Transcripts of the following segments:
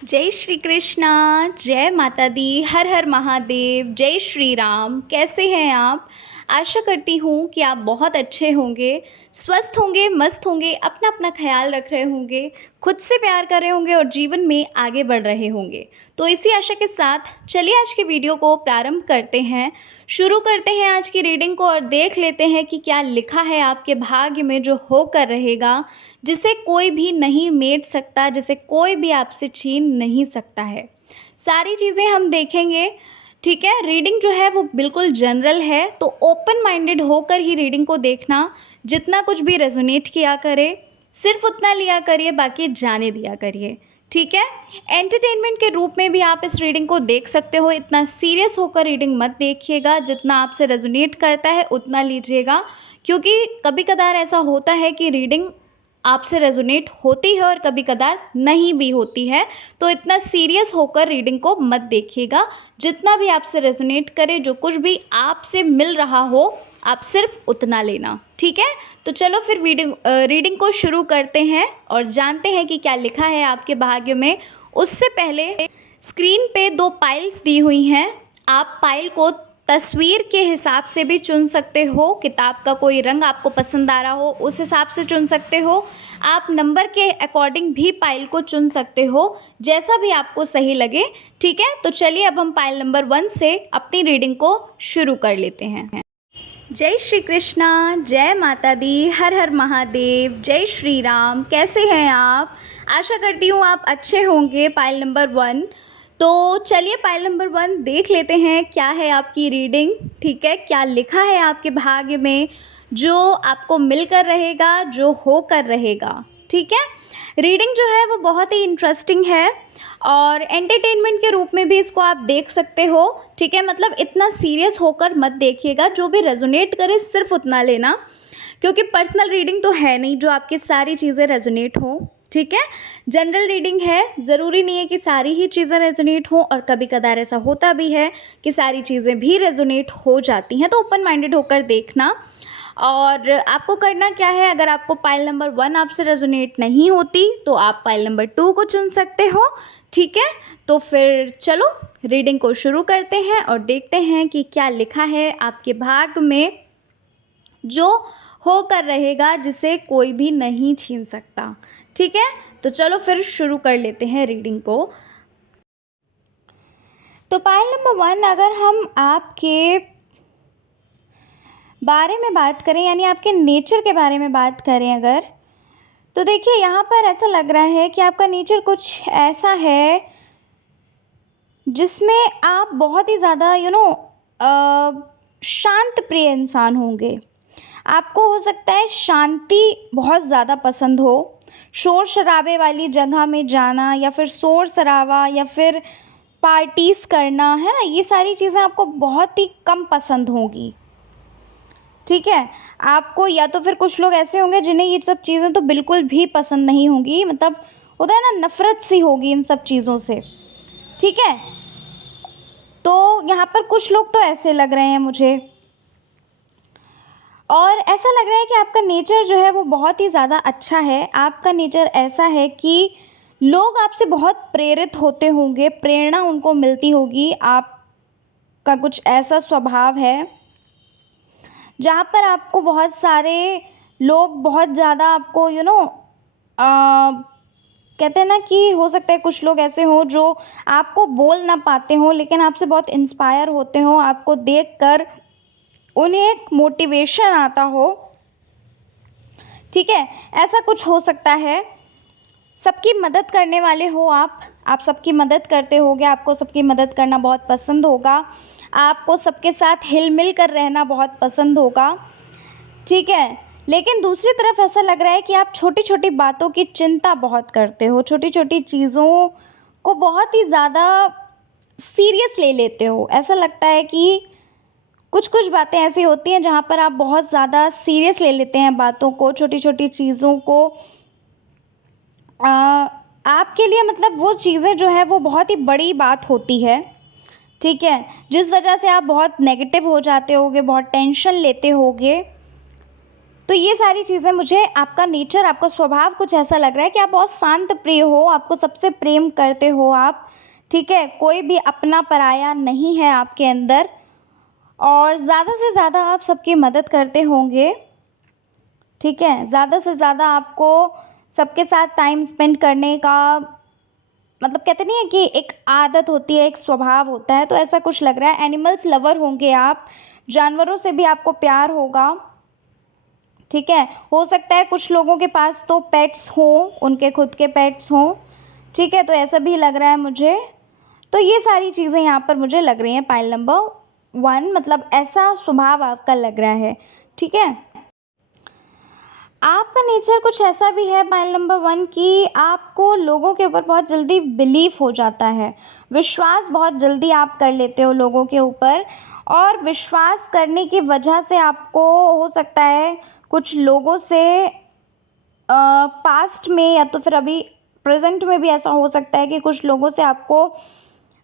जय श्री कृष्णा। जय माता दी। हर हर महादेव। जय श्री राम। कैसे हैं आप? आशा करती हूँ कि आप बहुत अच्छे होंगे, स्वस्थ होंगे, मस्त होंगे, अपना अपना ख्याल रख रहे होंगे, खुद से प्यार कर रहे होंगे और जीवन में आगे बढ़ रहे होंगे। तो इसी आशा के साथ चलिए आज की वीडियो को प्रारंभ करते हैं। शुरू करते हैं आज की रीडिंग को और देख लेते हैं कि क्या लिखा है आपके भाग्य में जो होकर रहेगा, जिसे कोई भी नहीं मेट सकता, जिसे कोई भी आपसे छीन नहीं सकता है। सारी चीज़ें हम देखेंगे। ठीक है, रीडिंग जो है वो बिल्कुल जनरल है, तो ओपन माइंडेड होकर ही रीडिंग को देखना। जितना कुछ भी रेजोनेट किया करे सिर्फ उतना लिया करिए, बाकी जाने दिया करिए। ठीक है, एंटरटेनमेंट के रूप में भी आप इस रीडिंग को देख सकते हो। इतना सीरियस होकर रीडिंग मत देखिएगा, जितना आपसे रेजोनेट करता है उतना लीजिएगा, क्योंकि कभी कदार ऐसा होता है कि रीडिंग आपसे रेजोनेट होती है और कभी कदार नहीं भी होती है। तो इतना सीरियस होकर रीडिंग को मत देखिएगा। जितना भी आपसे रेजोनेट करे, जो कुछ भी आपसे मिल रहा हो, आप सिर्फ उतना लेना। ठीक है, तो चलो फिर रीडिंग को शुरू करते हैं और जानते हैं कि क्या लिखा है आपके भाग्य में। उससे पहले स्क्रीन पे 2 पाइल्स दी हुई हैं। आप पाइल को तस्वीर के हिसाब से भी चुन सकते हो। किताब का कोई रंग आपको पसंद आ रहा हो उस हिसाब से चुन सकते हो। आप नंबर के अकॉर्डिंग भी पाइल को चुन सकते हो, जैसा भी आपको सही लगे। ठीक है, तो चलिए अब हम पाइल नंबर 1 से अपनी रीडिंग को शुरू कर लेते हैं। जय श्री कृष्णा। जय माता दी। हर हर महादेव। जय श्री राम। कैसे हैं आप? आशा करती हूँ आप अच्छे होंगे। Pile number 1। तो चलिए पाइल नंबर 1 देख लेते हैं क्या है आपकी रीडिंग। ठीक है, क्या लिखा है आपके भाग्य में जो आपको मिलकर रहेगा, जो होकर रहेगा। ठीक है, रीडिंग जो है वो बहुत ही इंटरेस्टिंग है और एंटरटेनमेंट के रूप में भी इसको आप देख सकते हो। ठीक है, मतलब इतना सीरियस होकर मत देखिएगा, जो भी रेजोनेट करे सिर्फ उतना लेना, क्योंकि पर्सनल रीडिंग तो है नहीं जो आपकी सारी चीज़ें रेजोनेट हो। ठीक है, जनरल रीडिंग है, ज़रूरी नहीं है कि सारी ही चीज़ें रेजोनेट हो और कभी कदार ऐसा होता भी है कि सारी चीज़ें भी रेजोनेट हो जाती हैं। तो ओपन माइंडेड होकर देखना। और आपको करना क्या है, अगर आपको पाइल नंबर 1 आपसे रेजोनेट नहीं होती तो आप पाइल नंबर 2 को चुन सकते हो। ठीक है, तो फिर चलो रीडिंग को शुरू करते हैं और देखते हैं कि क्या लिखा है आपके भाग्य में जो होकर रहेगा, जिसे कोई भी नहीं छीन सकता। ठीक है, तो चलो फिर शुरू कर लेते हैं रीडिंग को। तो पाइल नंबर 1, अगर हम आपके बारे में बात करें, यानी आपके नेचर के बारे में बात करें अगर, तो देखिए यहाँ पर ऐसा लग रहा है कि आपका नेचर कुछ ऐसा है जिसमें आप बहुत ही ज़्यादा शांत प्रिय इंसान होंगे। आपको हो सकता है शांति बहुत ज़्यादा पसंद हो। शोर शराबे वाली जगह में जाना या फिर शोर शराबा या फिर पार्टीज़ करना, है ना, ये सारी चीज़ें आपको बहुत ही कम पसंद होंगी। ठीक है, आपको या तो फिर कुछ लोग ऐसे होंगे जिन्हें ये सब चीज़ें तो बिल्कुल भी पसंद नहीं होंगी, मतलब होता है ना, नफ़रत सी होगी इन सब चीज़ों से। ठीक है, तो यहाँ पर कुछ लोग तो ऐसे लग रहे हैं मुझे, और ऐसा लग रहा है कि आपका नेचर जो है वो बहुत ही ज़्यादा अच्छा है। आपका नेचर ऐसा है कि लोग आपसे बहुत प्रेरित होते होंगे, प्रेरणा उनको मिलती होगी। आपका कुछ ऐसा स्वभाव है जहाँ पर आपको बहुत सारे लोग बहुत ज़्यादा आपको कहते हैं ना कि हो सकता है कुछ लोग ऐसे हों जो आपको बोल ना पाते हों, लेकिन आपसे बहुत इंस्पायर होते हों, आपको देखकर उन्हें एक मोटिवेशन आता हो। ठीक है, ऐसा कुछ हो सकता है। सबकी मदद करने वाले हो आप सबकी मदद करते होगे, आपको सबकी मदद करना बहुत पसंद होगा, आपको सबके साथ हिल मिल कर रहना बहुत पसंद होगा। ठीक है, लेकिन दूसरी तरफ ऐसा लग रहा है कि आप छोटी छोटी बातों की चिंता बहुत करते हो, छोटी छोटी चीज़ों को बहुत ही ज़्यादा सीरियस ले लेते हो। ऐसा लगता है कि कुछ कुछ बातें ऐसी होती हैं जहाँ पर आप बहुत ज़्यादा सीरियस ले लेते हैं बातों को, छोटी छोटी चीज़ों को। आपके लिए मतलब वो चीज़ें जो है वो बहुत ही बड़ी बात होती है। ठीक है, जिस वजह से आप बहुत नेगेटिव हो जाते होगे, बहुत टेंशन लेते होगे। तो ये सारी चीज़ें मुझे, आपका नेचर, आपका स्वभाव कुछ ऐसा लग रहा है कि आप बहुत शांत प्रिय हो, आपको सबसे प्रेम करते हो आप, ठीक है, कोई भी अपना पराया नहीं है आपके अंदर, और ज़्यादा से ज़्यादा आप सबकी मदद करते होंगे, ठीक है, ज़्यादा से ज़्यादा आपको सबके साथ टाइम स्पेंड करने का, मतलब कहते नहीं है कि एक आदत होती है, एक स्वभाव होता है, तो ऐसा कुछ लग रहा है। एनिमल्स लवर होंगे आप, जानवरों से भी आपको प्यार होगा, ठीक है। हो सकता है कुछ लोगों के पास तो पेट्स हों, उनके खुद के पेट्स हों, ठीक है, तो ऐसा भी लग रहा है मुझे। तो ये सारी चीज़ें यहाँ पर मुझे लग रही हैं पाइल नंबर 1, मतलब ऐसा स्वभाव आपका लग रहा है, ठीक है। आपका नेचर कुछ ऐसा भी है पाइल नंबर 1 कि आपको लोगों के ऊपर बहुत जल्दी बिलीव हो जाता है, विश्वास बहुत जल्दी आप कर लेते हो लोगों के ऊपर, और विश्वास करने की वजह से आपको हो सकता है कुछ लोगों से पास्ट में या तो फिर अभी प्रेजेंट में भी ऐसा हो सकता है कि कुछ लोगों से आपको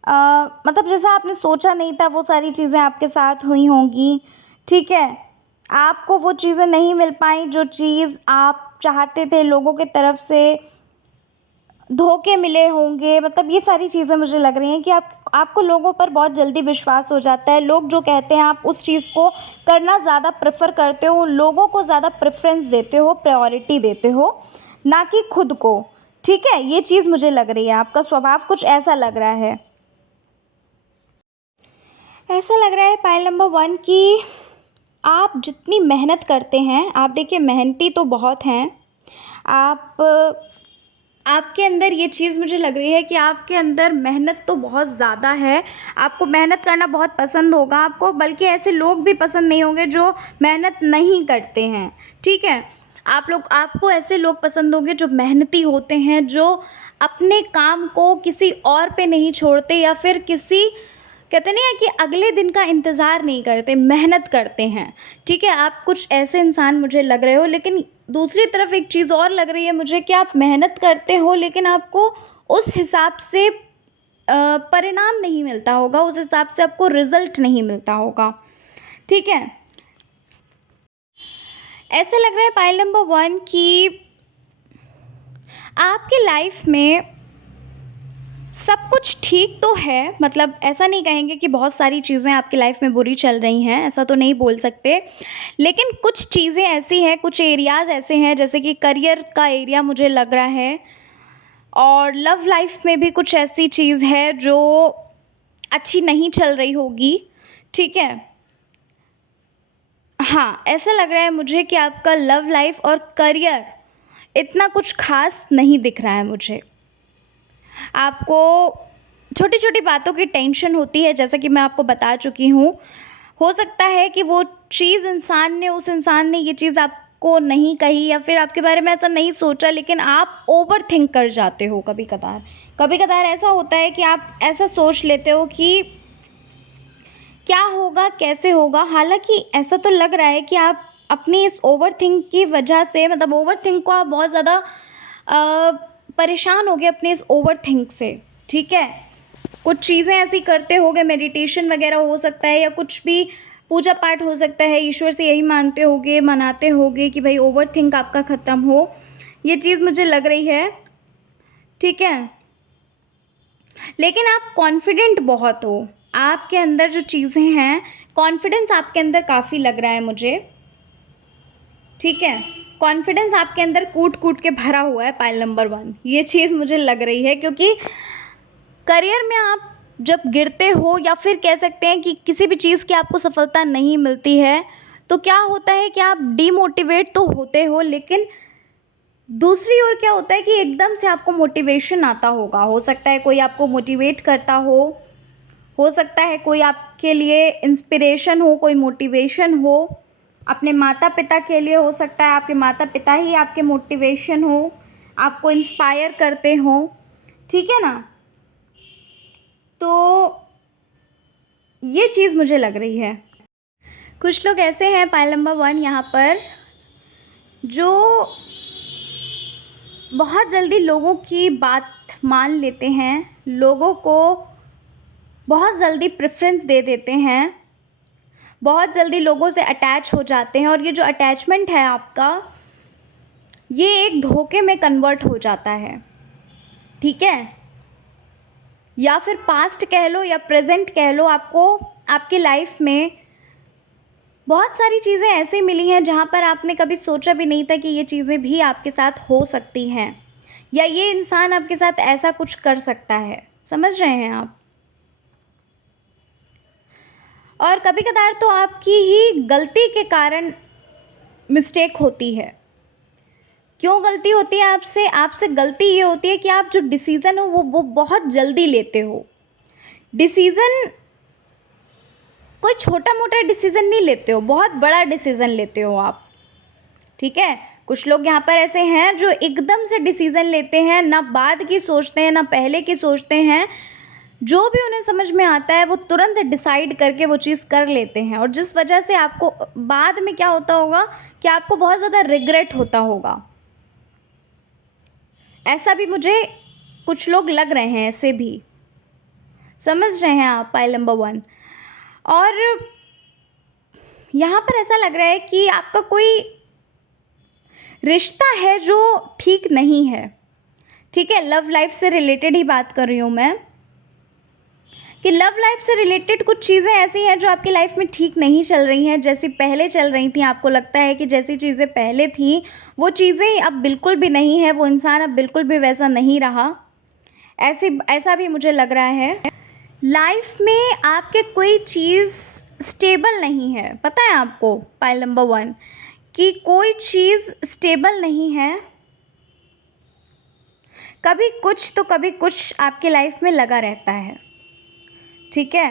मतलब जैसा आपने सोचा नहीं था वो सारी चीज़ें आपके साथ हुई होंगी, ठीक है। आपको वो चीज़ें नहीं मिल पाई जो चीज़ आप चाहते थे, लोगों की तरफ से धोखे मिले होंगे, मतलब ये सारी चीज़ें मुझे लग रही हैं कि आपको लोगों पर बहुत जल्दी विश्वास हो जाता है। लोग जो कहते हैं आप उस चीज़ को करना ज़्यादा प्रेफर करते हो, लोगों को ज़्यादा प्रेफरेंस देते हो, प्रायोरिटी देते हो, ना कि खुद को, ठीक है। ये चीज़ मुझे लग रही है, आपका स्वभाव कुछ ऐसा लग रहा है। ऐसा लग रहा है पाइल नंबर 1 कि आप जितनी मेहनत करते हैं, आप देखिए मेहनती तो बहुत हैं आप, आपके अंदर ये चीज़ मुझे लग रही है कि आपके अंदर मेहनत तो बहुत ज़्यादा है, आपको मेहनत करना बहुत पसंद होगा आपको, बल्कि ऐसे लोग भी पसंद नहीं होंगे जो मेहनत नहीं करते हैं, ठीक है। आपको ऐसे लोग पसंद होंगे जो मेहनती होते हैं, जो अपने काम को किसी और पे नहीं छोड़ते, या फिर किसी, कहते नहीं है कि अगले दिन का इंतज़ार नहीं करते, मेहनत करते हैं, ठीक है। आप कुछ ऐसे इंसान मुझे लग रहे हो, लेकिन दूसरी तरफ एक चीज़ और लग रही है मुझे कि आप मेहनत करते हो लेकिन आपको उस हिसाब से परिणाम नहीं मिलता होगा, उस हिसाब से आपको रिज़ल्ट नहीं मिलता होगा, ठीक है। ऐसे लग रहा है पाइल नंबर 1 कि आपके लाइफ में सब कुछ ठीक तो है, मतलब ऐसा नहीं कहेंगे कि बहुत सारी चीज़ें आपकी लाइफ में बुरी चल रही हैं, ऐसा तो नहीं बोल सकते, लेकिन कुछ चीज़ें ऐसी हैं, कुछ एरियाज़ ऐसे हैं, जैसे कि करियर का एरिया मुझे लग रहा है, और लव लाइफ में भी कुछ ऐसी चीज़ है जो अच्छी नहीं चल रही होगी, ठीक है। हाँ, ऐसा लग रहा है मुझे कि आपका लव लाइफ और करियर इतना कुछ खास नहीं दिख रहा है मुझे। आपको छोटी छोटी बातों की टेंशन होती है, जैसा कि मैं आपको बता चुकी हूँ। हो सकता है कि वो चीज़ उस इंसान ने ये चीज़ आपको नहीं कही, या फिर आपके बारे में ऐसा नहीं सोचा, लेकिन आप ओवर थिंक कर जाते हो कभी कभार ऐसा होता है कि आप ऐसा सोच लेते हो कि क्या होगा, कैसे होगा। हालांकि ऐसा तो लग रहा है कि आप अपनी इस ओवर थिंक की वजह से, मतलब ओवर थिंक को आप बहुत ज़्यादा परेशान हो गए अपने इस ओवर थिंक से, ठीक है। कुछ चीज़ें ऐसी करते होगे, मेडिटेशन वगैरह हो सकता है, या कुछ भी पूजा पाठ हो सकता है, ईश्वर से यही मानते होगे, मनाते होगे कि भाई ओवर थिंक आपका ख़त्म हो। ये चीज़ मुझे लग रही है, ठीक है। लेकिन आप कॉन्फिडेंट बहुत हो, आपके अंदर जो चीज़ें हैं, कॉन्फिडेंस आपके अंदर काफ़ी लग रहा है मुझे, ठीक है। कॉन्फिडेंस आपके अंदर कूट कूट के भरा हुआ है पाइल नंबर 1, ये चीज़ मुझे लग रही है, क्योंकि करियर में आप जब गिरते हो, या फिर कह सकते हैं कि किसी भी चीज़ की आपको सफलता नहीं मिलती है, तो क्या होता है कि आप डीमोटिवेट तो होते हो, लेकिन दूसरी ओर क्या होता है कि एकदम से आपको मोटिवेशन आता होगा। हो सकता है कोई आपको मोटिवेट करता हो सकता है कोई आपके लिए इंस्पिरेशन हो, कोई मोटिवेशन हो, अपने माता पिता के लिए हो सकता है आपके माता पिता ही आपके मोटिवेशन हो, आपको इंस्पायर करते हो, ठीक है ना। तो ये चीज़ मुझे लग रही है। कुछ लोग ऐसे हैं पाइल नंबर 1 यहाँ पर, जो बहुत जल्दी लोगों की बात मान लेते हैं, लोगों को बहुत जल्दी प्रेफरेंस दे देते हैं, बहुत जल्दी लोगों से अटैच हो जाते हैं, और ये जो अटैचमेंट है आपका, ये एक धोखे में कन्वर्ट हो जाता है, ठीक है। या फिर पास्ट कह लो या प्रेजेंट कह लो, आपको आपकी लाइफ में बहुत सारी चीज़ें ऐसी मिली हैं जहाँ पर आपने कभी सोचा भी नहीं था कि ये चीज़ें भी आपके साथ हो सकती हैं, या ये इंसान आपके साथ ऐसा कुछ कर सकता है। समझ रहे हैं आप? और कभी कदार तो आपकी ही गलती के कारण मिस्टेक होती है। क्यों गलती होती है आपसे? आपसे गलती ये होती है कि आप जो डिसीज़न हो वो बहुत जल्दी लेते हो। डिसीज़न कोई छोटा मोटा डिसीज़न नहीं लेते हो, बहुत बड़ा डिसीज़न लेते हो आप, ठीक है। कुछ लोग यहाँ पर ऐसे हैं जो एकदम से डिसीज़न लेते हैं, ना बाद की सोचते हैं ना पहले की सोचते हैं, जो भी उन्हें समझ में आता है वो तुरंत डिसाइड करके वो चीज़ कर लेते हैं, और जिस वजह से आपको बाद में क्या होता होगा कि आपको बहुत ज़्यादा रिग्रेट होता होगा। ऐसा भी मुझे कुछ लोग लग रहे हैं, ऐसे भी। समझ रहे हैं आप? Pile number 1। और यहाँ पर ऐसा लग रहा है कि आपका कोई रिश्ता है जो ठीक नहीं है, ठीक है। लव लाइफ से रिलेटेड ही बात कर रही हूँ मैं, कि लव लाइफ से रिलेटेड कुछ चीज़ें ऐसी हैं जो आपकी लाइफ में ठीक नहीं चल रही हैं, जैसी पहले चल रही थी। आपको लगता है कि जैसी चीज़ें पहले थी वो चीज़ें अब बिल्कुल भी नहीं है, वो इंसान अब बिल्कुल भी वैसा नहीं रहा। ऐसा भी मुझे लग रहा है। लाइफ में आपके कोई चीज़ स्टेबल नहीं है, पता है आपको? पाइल नंबर 1 कि कोई चीज़ स्टेबल नहीं है। कभी कुछ तो कभी कुछ आपके लाइफ में लगा रहता है, ठीक है।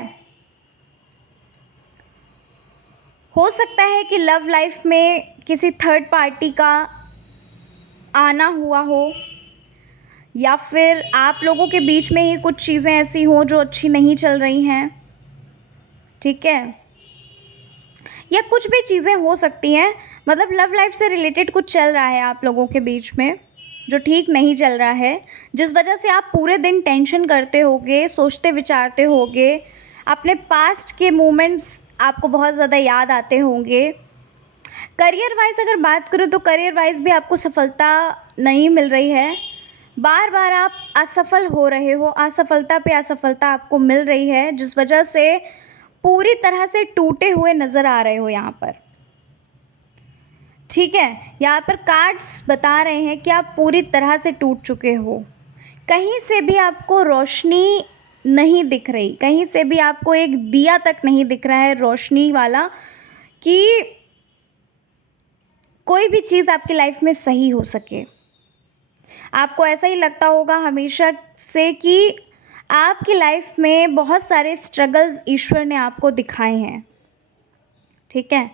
हो सकता है कि लव लाइफ में किसी थर्ड पार्टी का आना हुआ हो, या फिर आप लोगों के बीच में ही कुछ चीज़ें ऐसी हों जो अच्छी नहीं चल रही हैं, ठीक है। या कुछ भी चीज़ें हो सकती हैं, मतलब लव लाइफ से रिलेटेड कुछ चल रहा है आप लोगों के बीच में जो ठीक नहीं चल रहा है, जिस वजह से आप पूरे दिन टेंशन करते होगे, सोचते विचारते होगे, अपने पास्ट के मोमेंट्स आपको बहुत ज़्यादा याद आते होंगे। करियर वाइज अगर बात करूँ तो करियर वाइज भी आपको सफलता नहीं मिल रही है, बार बार आप असफल हो रहे हो, असफलता पे असफलता आपको मिल रही है, जिस वजह से पूरी तरह से टूटे हुए नज़र आ रहे हो यहाँ पर, ठीक है। यहाँ पर कार्ड्स बता रहे हैं कि आप पूरी तरह से टूट चुके हो। कहीं से भी आपको रोशनी नहीं दिख रही, कहीं से भी आपको एक दिया तक नहीं दिख रहा है रोशनी वाला, कि कोई भी चीज़ आपकी लाइफ में सही हो सके। आपको ऐसा ही लगता होगा हमेशा से कि आपकी लाइफ में बहुत सारे स्ट्रगल्स ईश्वर ने आपको दिखाए हैं, ठीक है।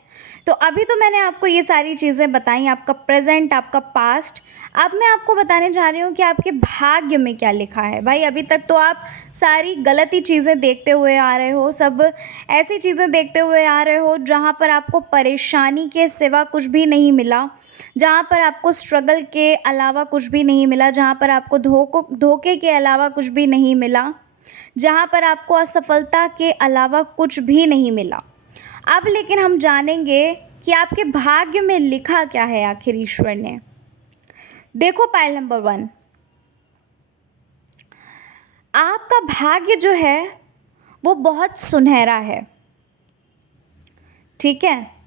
तो अभी तो मैंने आपको ये सारी चीज़ें बताई, आपका प्रेजेंट, आपका पास्ट। अब मैं आपको बताने जा रही हूँ कि आपके भाग्य में क्या लिखा है। भाई अभी तक तो आप सारी गलत ही चीज़ें देखते हुए आ रहे हो, सब ऐसी चीज़ें देखते हुए आ रहे हो जहाँ पर आपको परेशानी के सिवा कुछ भी नहीं मिला, जहाँ पर आपको स्ट्रगल के अलावा कुछ भी नहीं मिला, जहाँ पर आपको धोखे के अलावा कुछ भी नहीं मिला, जहाँ पर आपको असफलता के अलावा कुछ भी नहीं मिला। अब लेकिन हम जानेंगे कि आपके भाग्य में लिखा क्या है आखिर ईश्वर ने। देखो पाइल नंबर 1, आपका भाग्य जो है वो बहुत सुनहरा है, ठीक है।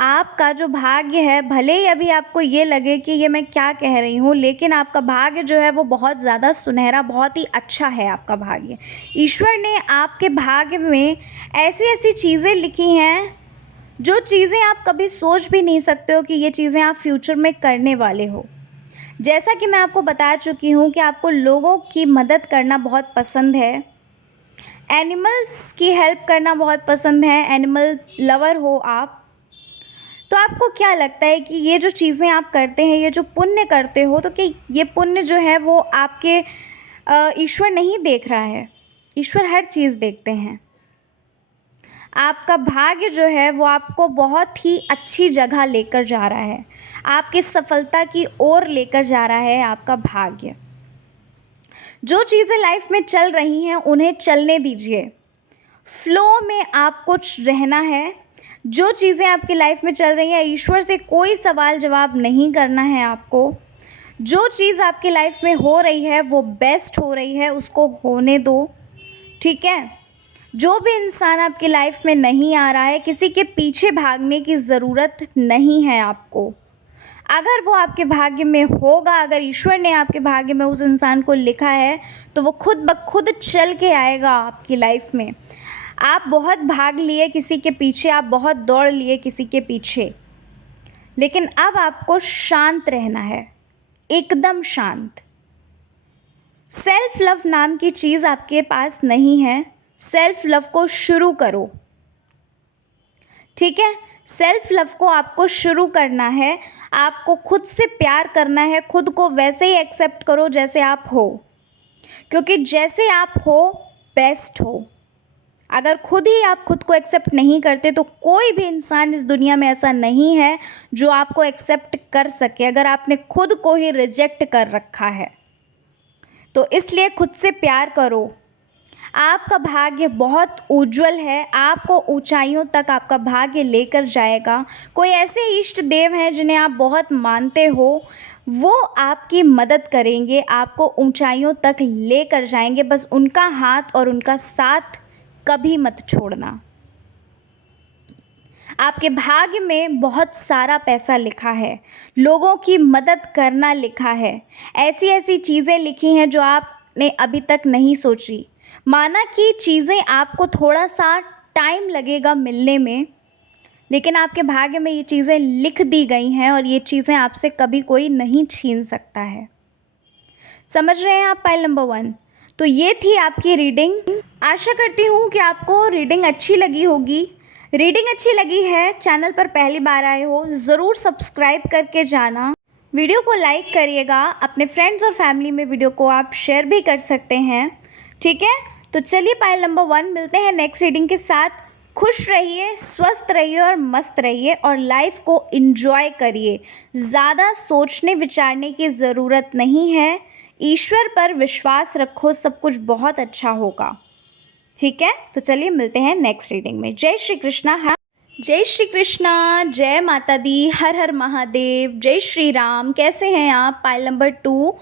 आपका जो भाग्य है, भले ही अभी आपको ये लगे कि ये मैं क्या कह रही हूँ, लेकिन आपका भाग्य जो है वो बहुत ज़्यादा सुनहरा, बहुत ही अच्छा है आपका भाग्य। ईश्वर ने आपके भाग्य में ऐसी ऐसी चीज़ें लिखी हैं जो चीज़ें आप कभी सोच भी नहीं सकते हो कि ये चीज़ें आप फ्यूचर में करने वाले हो। जैसा कि मैं आपको बता चुकी हूँ कि आपको लोगों की मदद करना बहुत पसंद है, एनिमल्स की हेल्प करना बहुत पसंद है, एनिमल लवर हो आप। तो आपको क्या लगता है कि ये जो चीज़ें आप करते हैं, ये जो पुण्य करते हो, तो कि ये पुण्य जो है वो आपके ईश्वर नहीं देख रहा है? ईश्वर हर चीज़ देखते हैं। आपका भाग्य जो है वो आपको बहुत ही अच्छी जगह लेकर जा रहा है, आपकी सफलता की ओर लेकर जा रहा है आपका भाग्य। जो चीज़ें लाइफ में चल रही हैं उन्हें चलने दीजिए, फ्लो में आपको रहना है। जो चीज़ें आपकी लाइफ में चल रही हैं, ईश्वर से कोई सवाल जवाब नहीं करना है आपको। जो चीज़ आपकी लाइफ में हो रही है वो बेस्ट हो रही है, उसको होने दो, ठीक है। जो भी इंसान आपकी लाइफ में नहीं आ रहा है, किसी के पीछे भागने की ज़रूरत नहीं है आपको। अगर वो आपके भाग्य में होगा, अगर ईश्वर ने आपके भाग्य में उस इंसान को लिखा है, तो वो खुद ब खुद चल के आएगा आपकी लाइफ में। आप बहुत भाग लिए किसी के पीछे, आप बहुत दौड़ लिए किसी के पीछे, लेकिन अब आपको शांत रहना है, एकदम शांत। सेल्फ लव नाम की चीज़ आपके पास नहीं है। सेल्फ लव को शुरू करो, ठीक है। सेल्फ लव को आपको शुरू करना है। आपको खुद से प्यार करना है, खुद को वैसे ही एक्सेप्ट करो जैसे आप हो, क्योंकि जैसे आप हो बेस्ट हो। अगर खुद ही आप खुद को एक्सेप्ट नहीं करते तो कोई भी इंसान इस दुनिया में ऐसा नहीं है जो आपको एक्सेप्ट कर सके, अगर आपने खुद को ही रिजेक्ट कर रखा है। तो इसलिए खुद से प्यार करो। आपका भाग्य बहुत उज्जवल है, आपको ऊंचाइयों तक आपका भाग्य लेकर जाएगा। कोई ऐसे इष्ट देव हैं जिन्हें आप बहुत मानते हो, वो आपकी मदद करेंगे, आपको ऊंचाइयों तक लेकर जाएंगे। बस उनका हाथ और उनका साथ कभी मत छोड़ना। आपके भाग्य में बहुत सारा पैसा लिखा है, लोगों की मदद करना लिखा है, ऐसी ऐसी चीज़ें लिखी हैं जो आपने अभी तक नहीं सोची। माना कि चीज़ें आपको थोड़ा सा टाइम लगेगा मिलने में, लेकिन आपके भाग्य में ये चीज़ें लिख दी गई हैं और ये चीज़ें आपसे कभी कोई नहीं छीन सकता है। समझ रहे हैं आप पाइल नंबर 1? तो ये थी आपकी रीडिंग। आशा करती हूँ कि आपको रीडिंग अच्छी लगी होगी। रीडिंग अच्छी लगी है, चैनल पर पहली बार आए हो, ज़रूर सब्सक्राइब करके जाना। वीडियो को लाइक करिएगा, अपने फ्रेंड्स और फैमिली में वीडियो को आप शेयर भी कर सकते हैं, ठीक है। तो चलिए पाइल नंबर 1, मिलते हैं नेक्स्ट रीडिंग के साथ। खुश रहिए, स्वस्थ रहिए और मस्त रहिए और लाइफ को एंजॉय करिए। ज़्यादा सोचने विचारने की ज़रूरत नहीं है। ईश्वर पर विश्वास रखो, सब कुछ बहुत अच्छा होगा, ठीक है। तो चलिए मिलते हैं नेक्स्ट रीडिंग में। जय श्री कृष्णा। हाँ, जय श्री कृष्णा, जय माता दी, हर हर महादेव, जय श्री राम। कैसे हैं आप? Pile number 2।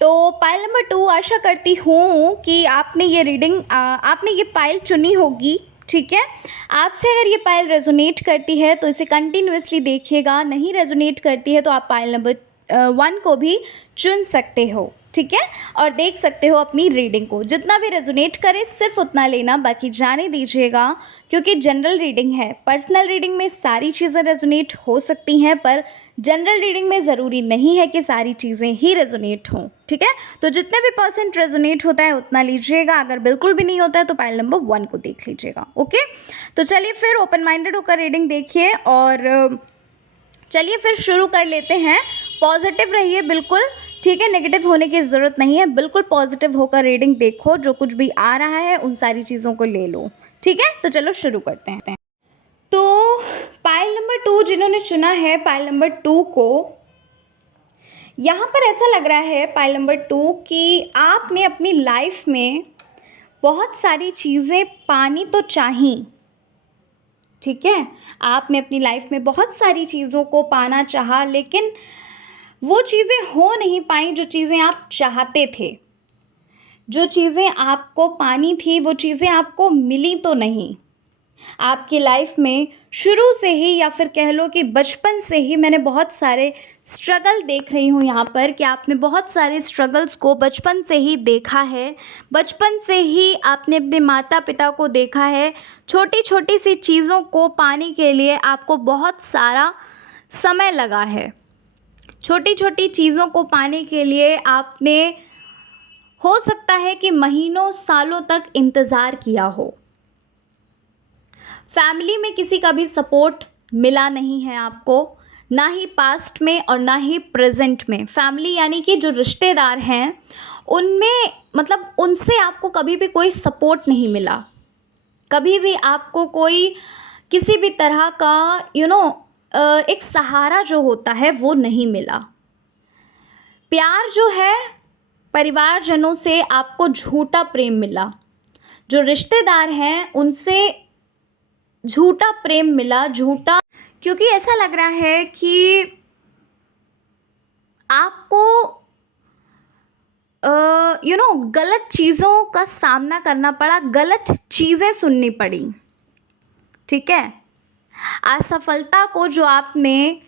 तो पाइल नंबर 2, आशा करती हूँ कि आपने ये रीडिंग आपने ये पाइल चुनी होगी, ठीक है। आपसे अगर ये पाइल रेजोनेट करती है तो इसे कंटिन्यूअसली देखिएगा, नहीं रेजोनेट करती है तो आप पाइल नंबर 1 को भी चुन सकते हो, ठीक है। और देख सकते हो अपनी रीडिंग को, जितना भी रेजोनेट करे सिर्फ उतना लेना, बाकी जाने दीजिएगा, क्योंकि जनरल रीडिंग है। पर्सनल रीडिंग में सारी चीज़ें रेजोनेट हो सकती हैं, पर जनरल रीडिंग में ज़रूरी नहीं है कि सारी चीज़ें ही रेजोनेट हों, ठीक है। तो जितने भी % रेजोनेट होता है उतना लीजिएगा, अगर बिल्कुल भी नहीं होता है तो पाइल नंबर 1 को देख लीजिएगा, ओके। तो चलिए फिर ओपन माइंडेड होकर रीडिंग देखिए और चलिए फिर शुरू कर लेते हैं। पॉजिटिव रहिए बिल्कुल, ठीक है। नेगेटिव होने की ज़रूरत नहीं है, बिल्कुल पॉजिटिव होकर रीडिंग देखो। जो कुछ भी आ रहा है उन सारी चीज़ों को ले लो, ठीक है। तो चलो शुरू करते हैं। तो पाइल नंबर 2 जिन्होंने चुना है पाइल नंबर 2 को, यहाँ पर ऐसा लग रहा है पाइल नंबर 2 कि आपने अपनी लाइफ में बहुत सारी चीज़ें पानी तो चाहिए, ठीक है। आपने अपनी लाइफ में बहुत सारी चीज़ों को पाना चाहा, लेकिन वो चीज़ें हो नहीं पाई जो चीज़ें आप चाहते थे। जो चीज़ें आपको पानी थी वो चीज़ें आपको मिली तो नहीं। आपकी लाइफ में शुरू से ही या फिर कह लो कि बचपन से ही मैंने बहुत सारे स्ट्रगल देख रही हूँ यहाँ पर, कि आपने बहुत सारे स्ट्रगल्स को बचपन से ही देखा है। बचपन से ही आपने अपने माता पिता को देखा है। छोटी छोटी सी चीज़ों को पाने के लिए आपको बहुत सारा समय लगा है। छोटी छोटी चीज़ों को पाने के लिए आपने, हो सकता है कि महीनों सालों तक इंतज़ार किया हो। फैमिली में किसी का भी सपोर्ट मिला नहीं है आपको, ना ही पास्ट में और ना ही प्रेजेंट में। फैमिली यानी कि जो रिश्तेदार हैं उनमें, मतलब उनसे आपको कभी भी कोई सपोर्ट नहीं मिला। कभी भी आपको कोई किसी भी तरह का एक सहारा जो होता है वो नहीं मिला। प्यार जो है परिवारजनों से आपको झूठा प्रेम मिला। जो रिश्तेदार हैं उनसे झूठा प्रेम मिला, झूठा, क्योंकि ऐसा लग रहा है कि आपको गलत चीज़ों का सामना करना पड़ा, गलत चीज़ें सुननी पड़ी, ठीक है। असफलता को जो आपने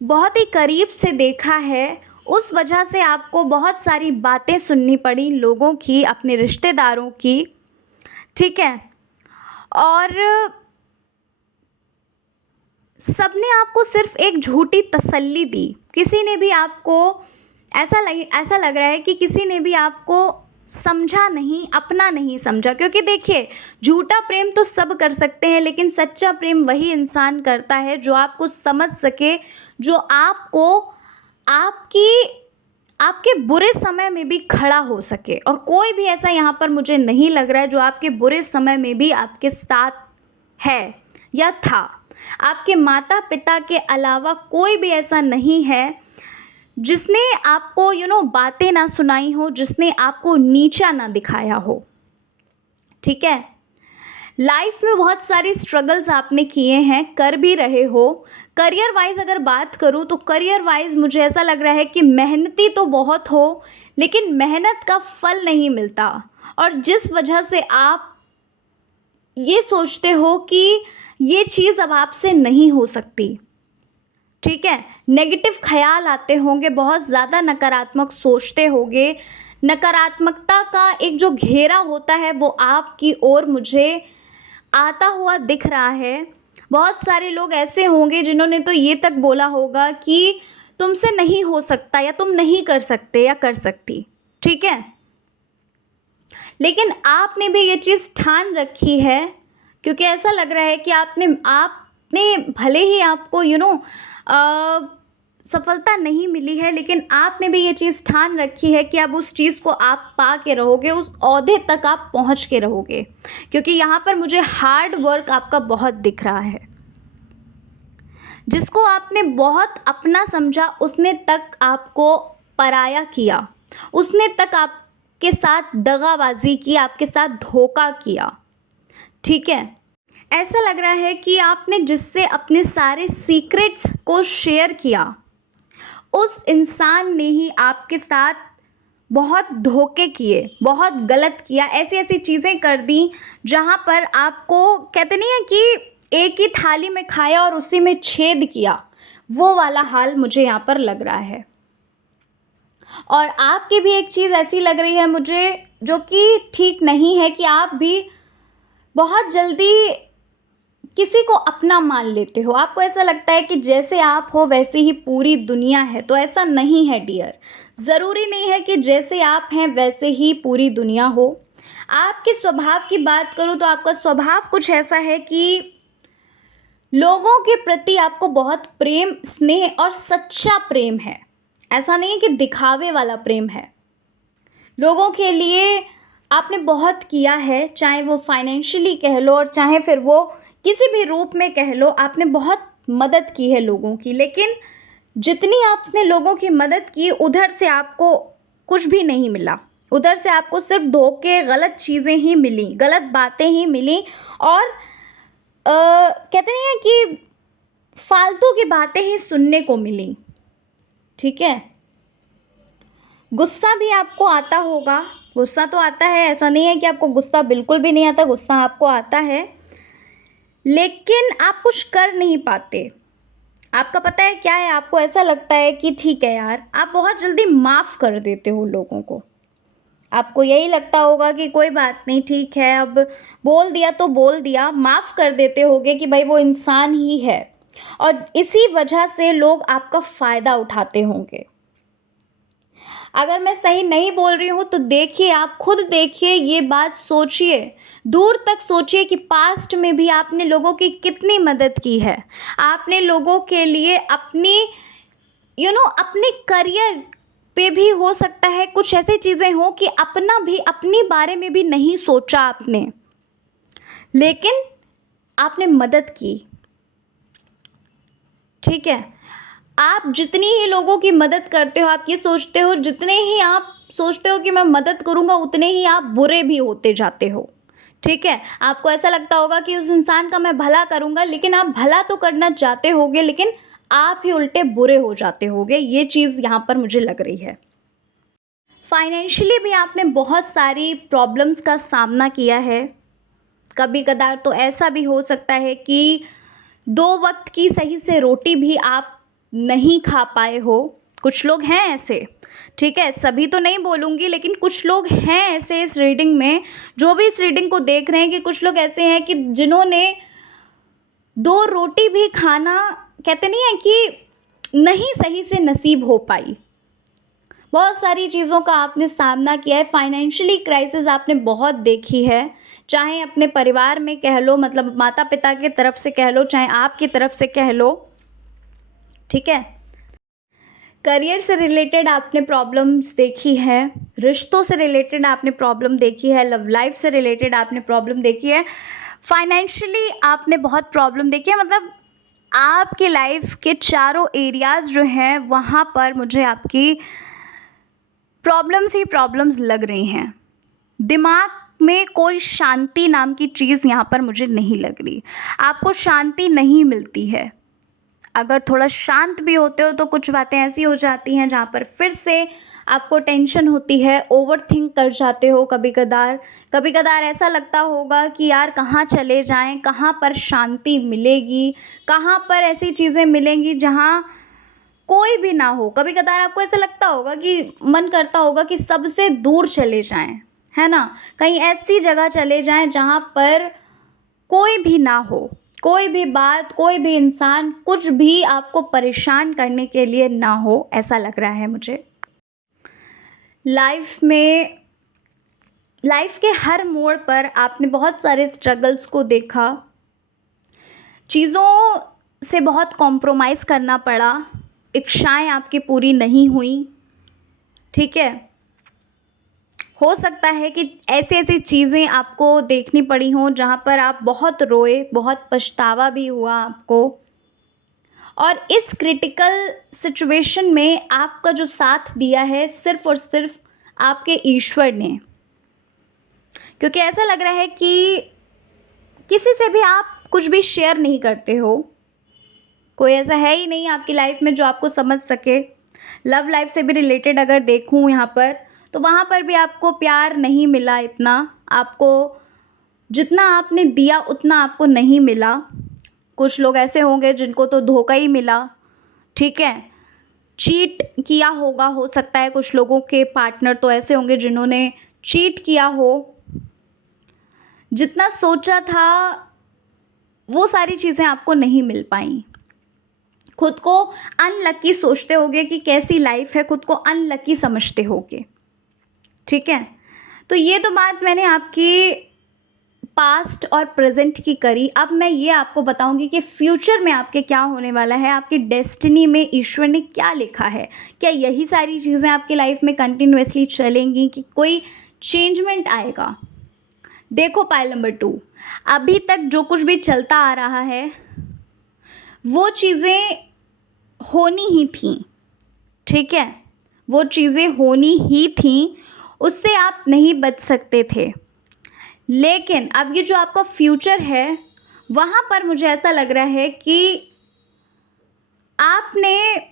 बहुत ही करीब से देखा है, उस वजह से आपको बहुत सारी बातें सुननी पड़ी लोगों की, अपने रिश्तेदारों की, ठीक है। और सबने आपको सिर्फ एक झूठी तसल्ली दी। किसी ने भी आपको ऐसा लग रहा है कि किसी ने भी आपको समझा नहीं, अपना नहीं समझा। क्योंकि देखिए, झूठा प्रेम तो सब कर सकते हैं, लेकिन सच्चा प्रेम वही इंसान करता है जो आपको समझ सके, जो आपको आपके बुरे समय में भी खड़ा हो सके। और कोई भी ऐसा यहाँ पर मुझे नहीं लग रहा है जो आपके बुरे समय में भी आपके साथ है या था। आपके माता पिता के अलावा कोई भी ऐसा नहीं है जिसने आपको बातें ना सुनाई हो, जिसने आपको नीचा ना दिखाया हो, ठीक है। लाइफ में बहुत सारी स्ट्रगल्स आपने किए हैं, कर भी रहे हो। करियर वाइज अगर बात करूँ तो करियर वाइज मुझे ऐसा लग रहा है कि मेहनती तो बहुत हो, लेकिन मेहनत का फल नहीं मिलता। और जिस वजह से आप ये सोचते हो कि ये चीज़ अब आपसे नहीं हो सकती, ठीक है। नेगेटिव ख्याल आते होंगे, बहुत ज़्यादा नकारात्मक सोचते होंगे। नकारात्मकता का एक जो घेरा होता है वो आपकी ओर मुझे आता हुआ दिख रहा है। बहुत सारे लोग ऐसे होंगे जिन्होंने तो ये तक बोला होगा कि तुमसे नहीं हो सकता, या तुम नहीं कर सकते या कर सकती, ठीक है। लेकिन आपने भी ये चीज़ ठान रखी है, क्योंकि ऐसा लग रहा है कि आपने भले ही आपको सफलता नहीं मिली है, लेकिन आपने भी ये चीज़ ठान रखी है कि अब उस चीज़ को आप पा के रहोगे, उस ओहदे तक आप पहुंच के रहोगे। क्योंकि यहाँ पर मुझे हार्ड वर्क आपका बहुत दिख रहा है। जिसको आपने बहुत अपना समझा, उसने तक आपको पराया किया, उसने तक आपके साथ दगाबाजी की, आपके साथ धोखा किया, ठीक है। ऐसा लग रहा है कि आपने जिससे अपने सारे सीक्रेट्स को शेयर किया, उस इंसान ने ही आपके साथ बहुत धोखे किए, बहुत गलत किया, ऐसी ऐसी चीज़ें कर दी जहाँ पर आपको, कहते नहीं है कि एक ही थाली में खाया और उसी में छेद किया, वो वाला हाल मुझे यहाँ पर लग रहा है। और आपकी भी एक चीज़ ऐसी लग रही है मुझे, जो कि ठीक नहीं है, कि आप भी बहुत जल्दी किसी को अपना मान लेते हो। आपको ऐसा लगता है कि जैसे आप हो वैसे ही पूरी दुनिया है। तो ऐसा नहीं है डियर, ज़रूरी नहीं है कि जैसे आप हैं वैसे ही पूरी दुनिया हो। आपके स्वभाव की बात करूँ तो आपका स्वभाव कुछ ऐसा है कि लोगों के प्रति आपको बहुत प्रेम, स्नेह और सच्चा प्रेम है। ऐसा नहीं है कि दिखावे वाला प्रेम है। लोगों के लिए आपने बहुत किया है, चाहे वो फाइनेंशियली कह लो और चाहे फिर वो किसी भी रूप में कह लो, आपने बहुत मदद की है लोगों की। लेकिन जितनी आपने लोगों की मदद की, उधर से आपको कुछ भी नहीं मिला। उधर से आपको सिर्फ धोखे, गलत चीज़ें ही मिली, गलत बातें ही मिली। और कहते नहीं है कि फालतू की बातें ही सुनने को मिली, ठीक है। गुस्सा भी आपको आता होगा, गुस्सा तो आता है, ऐसा नहीं है कि आपको गुस्सा बिल्कुल भी नहीं आता, गुस्सा आपको आता है, लेकिन आप कुछ कर नहीं पाते। आपका पता है क्या है, आपको ऐसा लगता है कि ठीक है यार, आप बहुत जल्दी माफ़ कर देते हो लोगों को। आपको यही लगता होगा कि कोई बात नहीं, ठीक है, अब बोल दिया तो बोल दिया, माफ़ कर देते होगे कि भाई वो इंसान ही है। और इसी वजह से लोग आपका फ़ायदा उठाते होंगे। अगर मैं सही नहीं बोल रही हूँ तो देखिए, आप खुद देखिए, ये बात सोचिए, दूर तक सोचिए कि पास्ट में भी आपने लोगों की कितनी मदद की है। आपने लोगों के लिए अपनी अपने करियर पे भी हो सकता है कुछ ऐसी चीज़ें हो कि अपनी बारे में भी नहीं सोचा आपने, लेकिन आपने मदद की, ठीक है। आप जितनी ही लोगों की मदद करते हो, आप ये सोचते हो, जितने ही आप सोचते हो कि मैं मदद करूँगा, उतने ही आप बुरे भी होते जाते हो, ठीक है, आपको ऐसा लगता होगा कि उस इंसान का मैं भला करूँगा, लेकिन आप भला तो करना चाहते होगे, लेकिन आप ही उल्टे बुरे हो जाते होगे। ये चीज़ यहाँ पर मुझे लग रही है। फाइनेंशियली भी आपने बहुत सारी प्रॉब्लम्स का सामना किया है। कभी-कभार तो ऐसा भी हो सकता है कि 2 वक़्त की सही से रोटी भी आप नहीं खा पाए हो। कुछ लोग हैं ऐसे, ठीक है? सभी तो नहीं बोलूँगी, लेकिन कुछ लोग हैं ऐसे इस रीडिंग में, जो भी इस रीडिंग को देख रहे हैं, कि कुछ लोग ऐसे हैं कि जिन्होंने 2 रोटी भी खाना, कहते नहीं है कि नहीं सही से नसीब हो पाई। बहुत सारी चीज़ों का आपने सामना किया है, फाइनेंशियली क्राइसिस आपने बहुत देखी है, चाहे अपने परिवार में कह लो, मतलब माता-पिता की तरफ से कह लो, चाहे आपकी तरफ से कह लो, ठीक है? करियर से रिलेटेड आपने प्रॉब्लम्स देखी है, रिश्तों से रिलेटेड आपने प्रॉब्लम देखी है, लव लाइफ से रिलेटेड आपने प्रॉब्लम देखी है, फाइनेंशियली आपने बहुत प्रॉब्लम देखी है। मतलब आपकी लाइफ के चारों एरियाज़ जो हैं, वहाँ पर मुझे आपकी प्रॉब्लम्स ही प्रॉब्लम्स लग रही हैं। दिमाग में कोई शांति नाम की चीज़ यहाँ पर मुझे नहीं लग रही। आपको शांति नहीं मिलती है। अगर थोड़ा शांत भी होते हो तो कुछ बातें ऐसी हो जाती हैं जहाँ पर फिर से आपको टेंशन होती है, ओवरथिंक कर जाते हो कभी-कभार। कभी-कभार ऐसा लगता होगा कि यार कहाँ चले जाएँ, कहाँ पर शांति मिलेगी, कहाँ पर ऐसी चीज़ें मिलेंगी जहाँ कोई भी ना हो। कभी-कभार आपको ऐसा लगता होगा कि मन करता होगा कि सबसे दूर चले जाएँ, है ना? कहीं ऐसी जगह चले जाएँ जहाँ पर कोई भी ना हो, कोई भी बात, कोई भी इंसान, कुछ भी आपको परेशान करने के लिए ना हो, ऐसा लग रहा है मुझे। लाइफ़ में, लाइफ़ के हर मोड़ पर आपने बहुत सारे स्ट्रगल्स को देखा, चीज़ों से बहुत कॉम्प्रोमाइज़ करना पड़ा, इच्छाएँ आपकी पूरी नहीं हुई, ठीक है? हो सकता है कि ऐसी-ऐसी चीज़ें आपको देखनी पड़ी हों जहाँ पर आप बहुत रोए, बहुत पछतावा भी हुआ आपको, और इस क्रिटिकल सिचुएशन में आपका जो साथ दिया है सिर्फ़ और सिर्फ़ आपके ईश्वर ने। क्योंकि ऐसा लग रहा है कि किसी से भी आप कुछ भी शेयर नहीं करते हो। कोई ऐसा है ही नहीं आपकी लाइफ में जो आपको समझ सके। लव लाइफ से भी रिलेटेड अगर देखूँ यहाँ पर, तो वहाँ पर भी आपको प्यार नहीं मिला इतना, आपको जितना आपने दिया उतना आपको नहीं मिला। कुछ लोग ऐसे होंगे जिनको तो धोखा ही मिला, ठीक है? चीट किया होगा, हो सकता है कुछ लोगों के पार्टनर तो ऐसे होंगे जिन्होंने चीट किया हो। जितना सोचा था वो सारी चीज़ें आपको नहीं मिल पाईं। खुद को अनलकी सोचते होगे कि कैसी लाइफ है, खुद को अनलकी समझते होगे, ठीक है? तो ये तो बात मैंने आपकी पास्ट और प्रेजेंट की करी। अब मैं ये आपको बताऊंगी कि फ्यूचर में आपके क्या होने वाला है, आपकी डेस्टिनी में ईश्वर ने क्या लिखा है। क्या यही सारी चीज़ें आपकी लाइफ में कंटिन्यूअसली चलेंगी कि कोई चेंजमेंट आएगा? देखो पाइल नंबर 2, अभी तक जो कुछ भी चलता आ रहा है वो चीज़ें होनी ही थी, ठीक है? वो चीज़ें होनी ही थी, उससे आप नहीं बच सकते थे। लेकिन अब ये जो आपका फ्यूचर है, वहाँ पर मुझे ऐसा लग रहा है कि आपने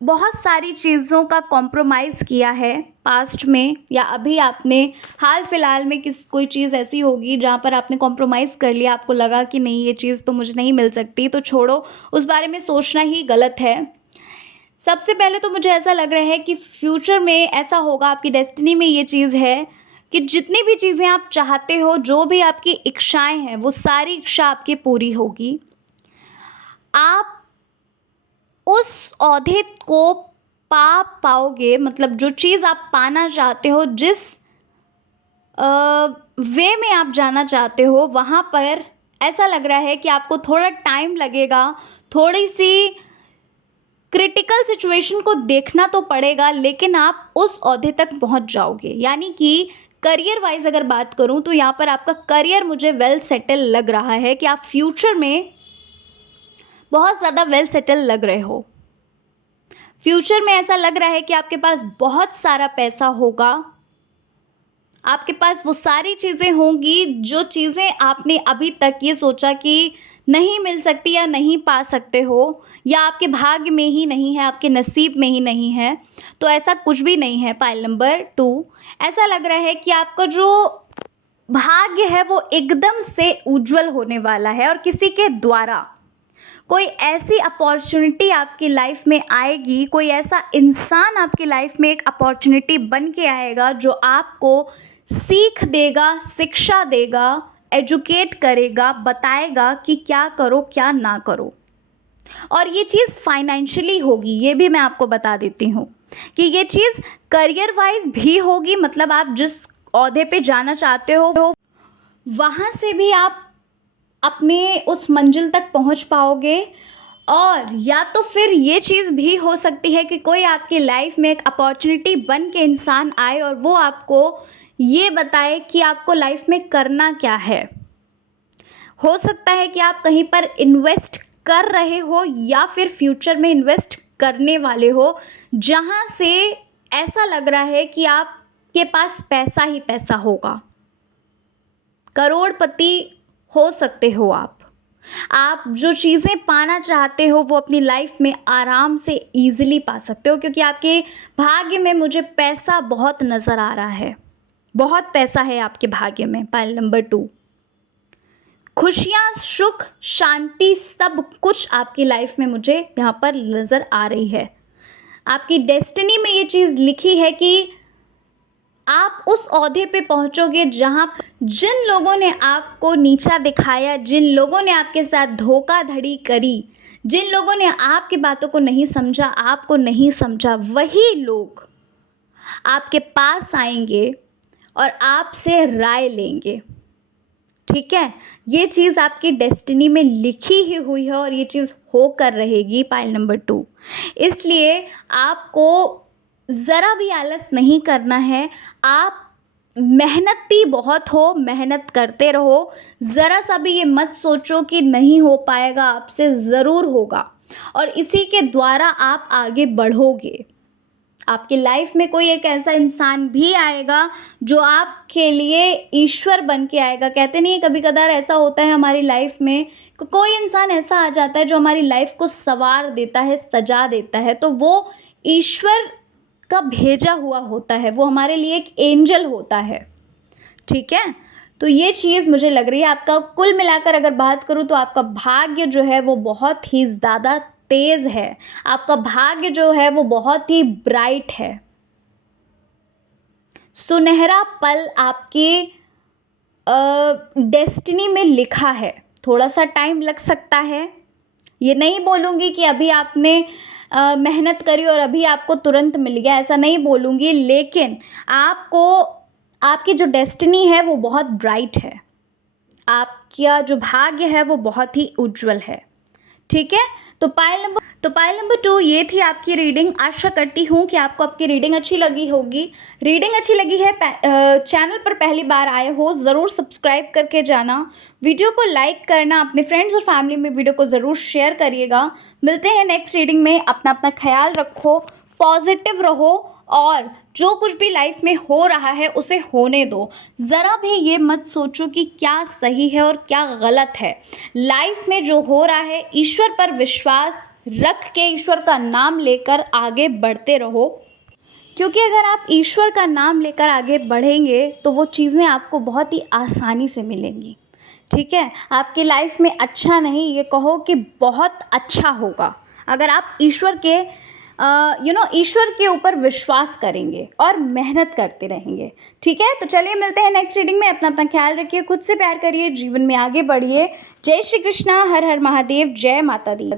बहुत सारी चीज़ों का कॉम्प्रोमाइज़ किया है पास्ट में, या अभी आपने हाल फिलहाल में कोई चीज़ ऐसी होगी जहाँ पर आपने कॉम्प्रोमाइज़ कर लिया, आपको लगा कि नहीं ये चीज़ तो मुझे नहीं मिल सकती, तो छोड़ो, उस बारे में सोचना ही गलत है। सबसे पहले तो मुझे ऐसा लग रहा है कि फ्यूचर में ऐसा होगा, आपकी डेस्टिनी में ये चीज़ है कि जितनी भी चीज़ें आप चाहते हो, जो भी आपकी इच्छाएं हैं, वो सारी इच्छा आपकी पूरी होगी। आप उस ओहदे को पा पाओगे, मतलब जो चीज़ आप पाना चाहते हो, जिस वे में आप जाना चाहते हो, वहाँ पर ऐसा लग रहा है कि आपको थोड़ा टाइम लगेगा, थोड़ी सी क्रिटिकल सिचुएशन को देखना तो पड़ेगा, लेकिन आप उस ओहदे तक पहुँच जाओगे। यानी कि करियर वाइज अगर बात करूँ तो यहाँ पर आपका करियर मुझे वेल सेटल लग रहा है, कि आप फ्यूचर में बहुत ज़्यादा वेल सेटल लग रहे हो। फ्यूचर में ऐसा लग रहा है कि आपके पास बहुत सारा पैसा होगा, आपके पास वो सारी चीज़ें होंगी जो चीज़ें आपने अभी तक ये सोचा कि नहीं मिल सकती या नहीं पा सकते हो, या आपके भाग्य में ही नहीं है, आपके नसीब में ही नहीं है। तो ऐसा कुछ भी नहीं है। पाइल नंबर 2, ऐसा लग रहा है कि आपका जो भाग्य है वो एकदम से उज्जवल होने वाला है, और किसी के द्वारा कोई ऐसी अपॉर्चुनिटी आपकी लाइफ में आएगी, कोई ऐसा इंसान आपकी लाइफ में एक अपॉर्चुनिटी बन के आएगा जो आपको सीख देगा, शिक्षा देगा, एजुकेट करेगा, बताएगा कि क्या करो क्या ना करो। और ये चीज़ फाइनेंशियली होगी, ये भी मैं आपको बता देती हूँ कि ये चीज़ करियर वाइज भी होगी। मतलब आप जिस ओहदे पे जाना चाहते हो वहाँ से भी आप अपने उस मंजिल तक पहुँच पाओगे। और या तो फिर ये चीज़ भी हो सकती है कि कोई आपकी लाइफ में एक अपॉर्चुनिटी बन के इंसान आए और वो आपको ये बताए कि आपको लाइफ में करना क्या है। हो सकता है कि आप कहीं पर इन्वेस्ट कर रहे हो या फिर फ्यूचर में इन्वेस्ट करने वाले हो, जहाँ से ऐसा लग रहा है कि आपके पास पैसा ही पैसा होगा। करोड़पति हो सकते हो आप जो चीज़ें पाना चाहते हो वो अपनी लाइफ में आराम से ईज़िली पा सकते हो, क्योंकि आपके भाग्य में मुझे पैसा बहुत नज़र आ रहा है। बहुत पैसा है आपके भाग्य में। पाइल नंबर 2, खुशियाँ, सुख, शांति, सब कुछ आपकी लाइफ में मुझे यहाँ पर नज़र आ रही है। आपकी डेस्टिनी में ये चीज़ लिखी है कि आप उस ओहदे पे पहुँचोगे जहाँ जिन लोगों ने आपको नीचा दिखाया, जिन लोगों ने आपके साथ धोखाधड़ी करी, जिन लोगों ने आपकी बातों को नहीं समझा, आपको नहीं समझा, वही लोग आपके पास आएंगे और आपसे राय लेंगे। ठीक है, ये चीज़ आपकी डेस्टिनी में लिखी ही हुई है और ये चीज़ होकर रहेगी। पाइल नंबर 2, इसलिए आपको ज़रा भी आलस नहीं करना है। आप मेहनती बहुत हो, मेहनत करते रहो। ज़रा सा भी ये मत सोचो कि नहीं हो पाएगा, आपसे ज़रूर होगा, और इसी के द्वारा आप आगे बढ़ोगे। आपकी लाइफ में कोई एक ऐसा इंसान भी आएगा जो आपके लिए ईश्वर बन के आएगा। कहते नहीं, कभी कदार ऐसा होता है हमारी लाइफ में, कोई इंसान ऐसा आ जाता है जो हमारी लाइफ को संवार देता है, सजा देता है, तो वो ईश्वर का भेजा हुआ होता है, वो हमारे लिए एक एंजल होता है। ठीक है, तो ये चीज़ मुझे लग रही है। आपका कुल मिलाकर अगर बात करूँ तो आपका भाग्य जो है वो बहुत ही ज़्यादा तेज़ है। आपका भाग्य जो है वो बहुत ही ब्राइट है। सुनहरा पल आपके डेस्टिनी में लिखा है। थोड़ा सा टाइम लग सकता है, ये नहीं बोलूँगी कि अभी आपने मेहनत करी और अभी आपको तुरंत मिल गया, ऐसा नहीं बोलूँगी, लेकिन आपको आपकी जो डेस्टिनी है वो बहुत ब्राइट है। आपका जो भाग्य है वो बहुत ही उज्जवल है। ठीक है, तो पाइल नंबर 2 ये थी आपकी रीडिंग। आशा करती हूँ कि आपको आपकी रीडिंग अच्छी लगी होगी। रीडिंग अच्छी लगी है, चैनल पर पहली बार आए हो, ज़रूर सब्सक्राइब करके जाना, वीडियो को लाइक करना, अपने फ्रेंड्स और फैमिली में वीडियो को ज़रूर शेयर करिएगा। मिलते हैं नेक्स्ट रीडिंग में। अपना ख्याल रखो, पॉजिटिव रहो, और जो कुछ भी लाइफ में हो रहा है उसे होने दो। ज़रा भी ये मत सोचो कि क्या सही है और क्या गलत है। लाइफ में जो हो रहा है, ईश्वर पर विश्वास रख के ईश्वर का नाम लेकर आगे बढ़ते रहो, क्योंकि अगर आप ईश्वर का नाम लेकर आगे बढ़ेंगे तो वो चीज़ें आपको बहुत ही आसानी से मिलेंगी। ठीक है, आपकी लाइफ में अच्छा नहीं, ये कहो कि बहुत अच्छा होगा अगर आप ईश्वर के ईश्वर के ऊपर विश्वास करेंगे और मेहनत करते रहेंगे। ठीक है, तो चलिए मिलते हैं नेक्स्ट रीडिंग में। अपना ख्याल रखिए, खुद से प्यार करिए, जीवन में आगे बढ़िए। जय श्री कृष्णा, हर हर महादेव, जय माता दी।